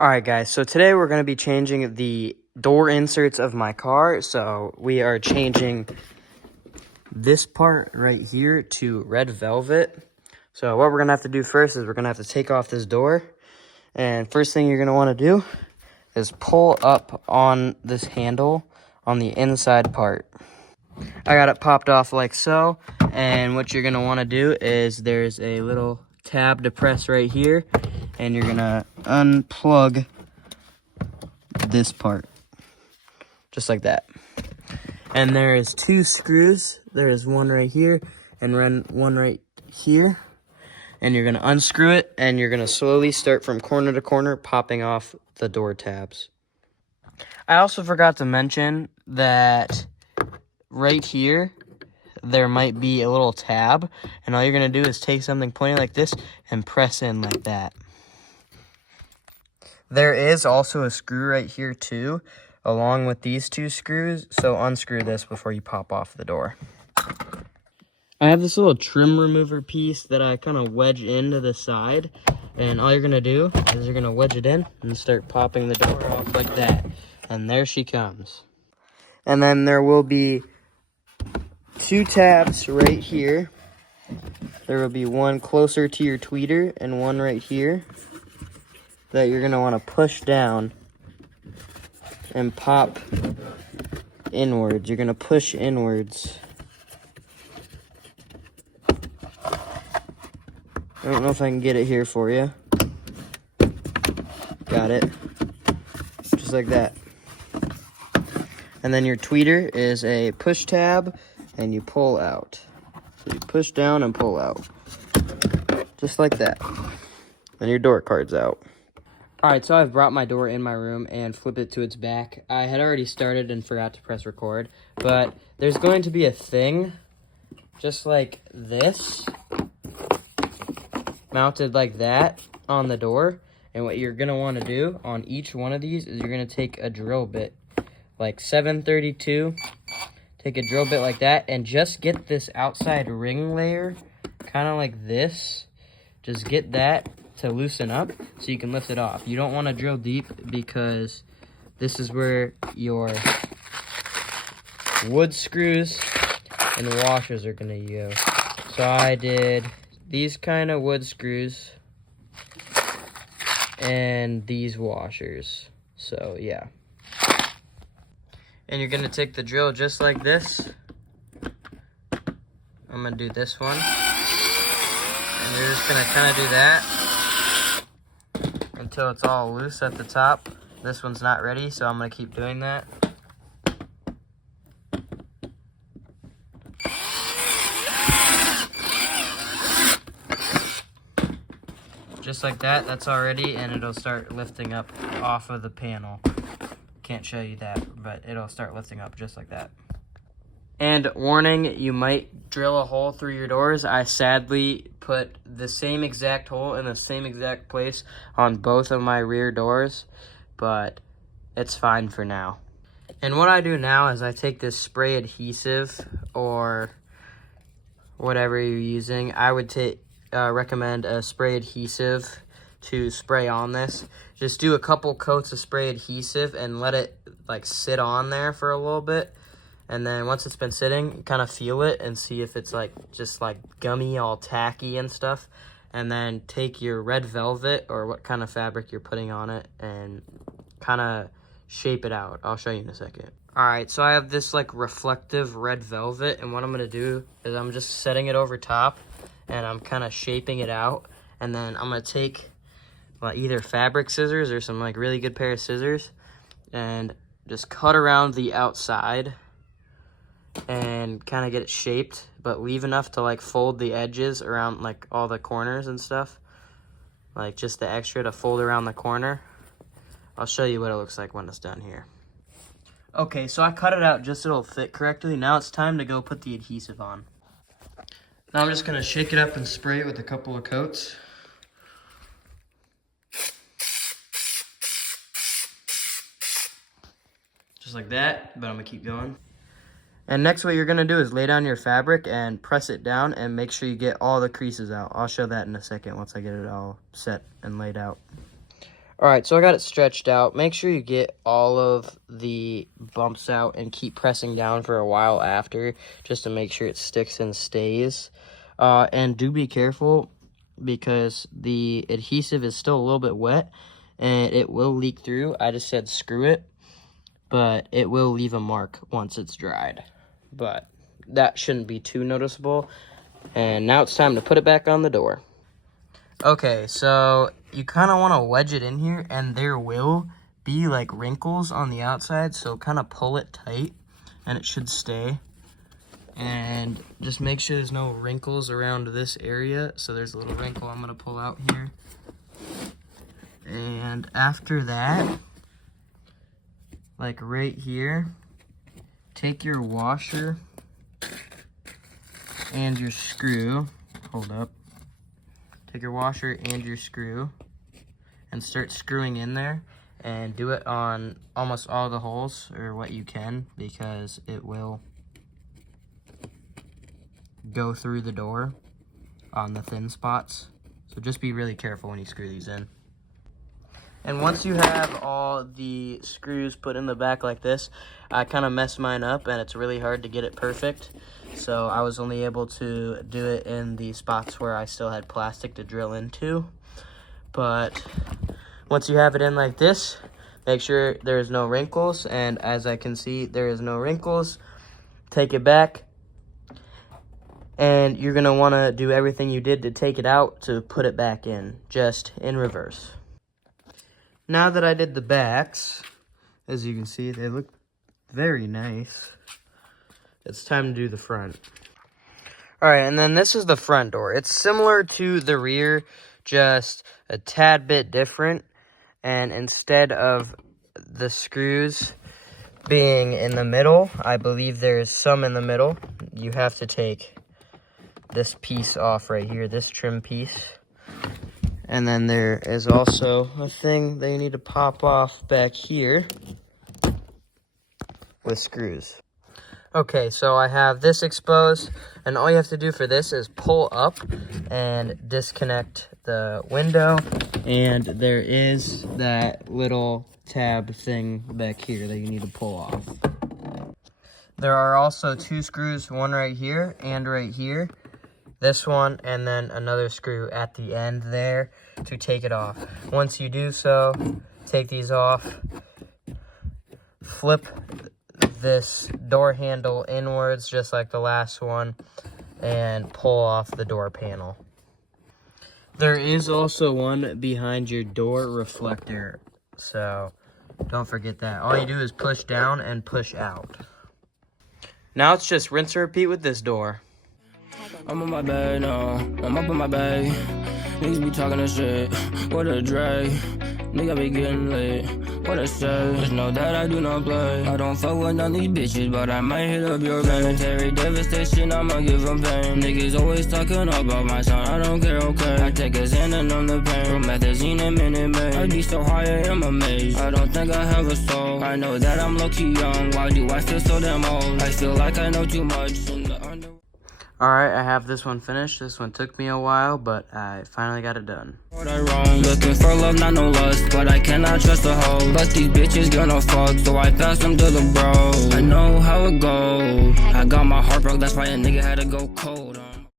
Alright guys, so today we're going to be changing the door inserts of my car. So we are changing this part right here to red velvet. So what we're going to have to do first is we're going to have to take off this door. And first thing you're going to want to do is pull up on this handle on the inside part. I got it popped off like so. And what you're going to want to do is there's a little tab to press right here. And you're going to unplug this part, just like that. And there is two screws. There is one right here and one right here. And you're going to unscrew it, and you're going to slowly start from corner to corner, popping off the door tabs. I also forgot to mention that right here, there might be a little tab, and all you're going to do is take something pointy like this and press in like that. There is also a screw right here too, along with these two screws, so unscrew this before you pop off the door. I have this little trim remover piece that I kind of wedge into the side, and all you're going to do is you're going to wedge it in and start popping the door off like that. And there she comes. And then there will be two tabs right here. There will be one closer to your tweeter and one right here that you're going to want to push down and pop inwards. You're going to push inwards. I don't know if I can get it here for you. Got it. Just like that. And then your tweeter is a push tab, and you pull out. So you push down and pull out. Just like that. Then your door card's out. Alright, so I've brought my door in my room and flipped it to its back. I had already started and forgot to press record, but there's going to be a thing just like this, mounted like that on the door. And what you're going to want to do on each one of these is you're going to take a drill bit, like 732, take a drill bit like that, and just get this outside ring layer, kind of like this. Just get that to loosen up so you can lift it off. You don't want to drill deep because this is where your wood screws and washers are going to go. So I did these kind of wood screws and these washers. So yeah. And you're going to take the drill just like this. I'm going to do this one. And you're just going to kind of do that until it's all loose at the top. This one's not ready, so I'm going to keep doing that. Just like that, that's all ready, and it'll start lifting up off of the panel. Can't show you that, but it'll start lifting up just like that. And warning, you might drill a hole through your doors. I sadly put the same exact hole in the same exact place on both of my rear doors, but it's fine for now. And what I do now is I take this spray adhesive or whatever you're using. I would recommend a spray adhesive to spray on this. Just do a couple coats of spray adhesive and let it like sit on there for a little bit. And then once it's been sitting, kind of feel it and see if it's like just like gummy, all tacky and stuff. And then take your red velvet or what kind of fabric you're putting on it and kind of shape it out. I'll show you in a second. Alright, so I have this like reflective red velvet, and what I'm going to do is I'm just setting it over top and I'm kind of shaping it out. And then I'm going to take either fabric scissors or some like really good pair of scissors and just cut around the outside and kind of get it shaped, but leave enough to like fold the edges around like all the corners and stuff, like just the extra to fold around the corner. I'll show you what it looks like when it's done here. Okay, so I cut it out just so it'll fit correctly. Now it's time to go put the adhesive on. Now I'm just going to shake it up and spray it with a couple of coats. Just like that, but I'm going to keep going. And next what you're going to do is lay down your fabric and press it down and make sure you get all the creases out. I'll show that in a second once I get it all set and laid out. All right, so I got it stretched out. Make sure you get all of the bumps out and keep pressing down for a while after, just to make sure it sticks and stays. And do be careful because the adhesive is still a little bit wet and it will leak through. I just said screw it, but it will leave a mark once it's dried. But that shouldn't be too noticeable. And now it's time to put it back on the door. Okay, so you kind of want to wedge it in here, and there will be like wrinkles on the outside, so kind of pull it tight and it should stay. And just make sure there's no wrinkles around this area. So there's a little wrinkle I'm going to pull out here. And after that, like right here, take your washer and your screw. Hold up. Take your washer and your screw and start screwing in there, and do it on almost all the holes, or what you can, because it will go through the door on the thin spots. So just be really careful when you screw these in. And once you have all the screws put in the back like this, I kind of messed mine up and it's really hard to get it perfect. So I was only able to do it in the spots where I still had plastic to drill into. But once you have it in like this, make sure there's no wrinkles. And as I can see, there is no wrinkles. Take it back. And you're going to want to do everything you did to take it out to put it back in, just in reverse. Now that I did the backs, as you can see, they look very nice. It's time to do the front. All right, and then this is the front door. It's similar to the rear, just a tad bit different. And instead of the screws being in the middle, I believe there's some in the middle. You have to take this piece off right here, this trim piece. And then there is also a thing that you need to pop off back here with screws. Okay, so I have this exposed, and all you have to do for this is pull up and disconnect the window, and there is that little tab thing back here that you need to pull off. There are also two screws, one right here and right here. This one, and then another screw at the end there to take it off. Once you do so, take these off, flip this door handle inwards just like the last one, and pull off the door panel. There is also one behind your door reflector, so don't forget that. All you do is push down and push out. Now it's just rinse and repeat with this door. I'm on my bed now, I'm up on my bed. Niggas be talking that shit, what a drag. Nigga be getting lit, what a say. Just know that I do not play. I don't fuck with none of these bitches, but I might hit up your planetary devastation, I'ma give them pain. Niggas always talking about my son, I don't care, okay. I take a Xan and numb the pain, from methazine and Minute Maid. I be so high, I am amazed. I don't think I have a soul. I know that I'm low-key young, why do I feel so damn old? I feel like I know too much in the under. Alright, I have this one finished. This one took me a while, but I finally got it done. What I wrong, looking for love, not no lust, but I cannot trust a hoe. But these bitches gonna fuck, so I pass them to the bro. I know how it goes. I got my heart broke, that's why a nigga had to go cold.